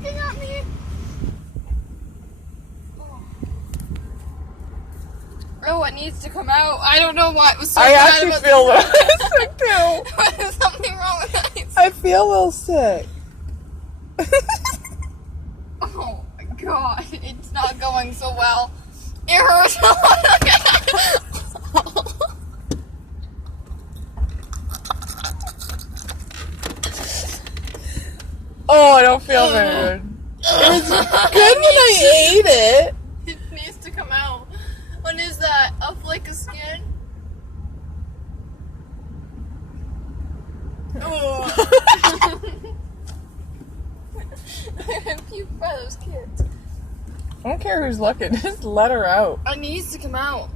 looking at me. Oh, it needs to come out. I don't know what was so I bad actually about feel a this. little sick too. There's something wrong with that. I feel a little sick. Oh my god, it's not going so well. It hurts a lot. Oh, I don't feel very good. It was good when I ate it. It needs to come out. What is that? A flake of skin? Oh. I puked by those kids. I don't care who's looking. Just let her out. It needs to come out.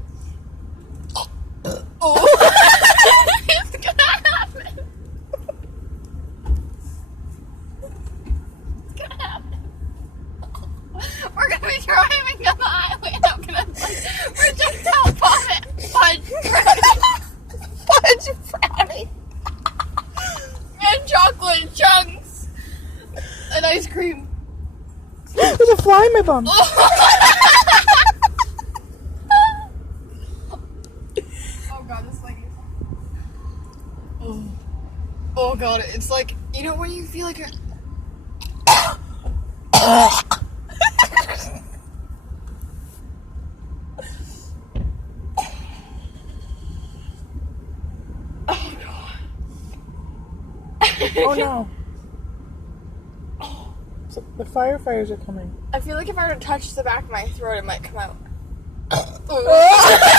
Oh. It's gonna happen. It's gonna happen. We're gonna be driving down the highway and I'm gonna projectile vomit fudge brownie and chocolate chunks and ice cream. There's a fly in my bum. Oh god, this thing is... Oh god, it's like, you know when you feel like you're... Oh god. Oh no. So the firefighters are coming. I feel like if I were to touch the back of my throat, it might come out. Oh.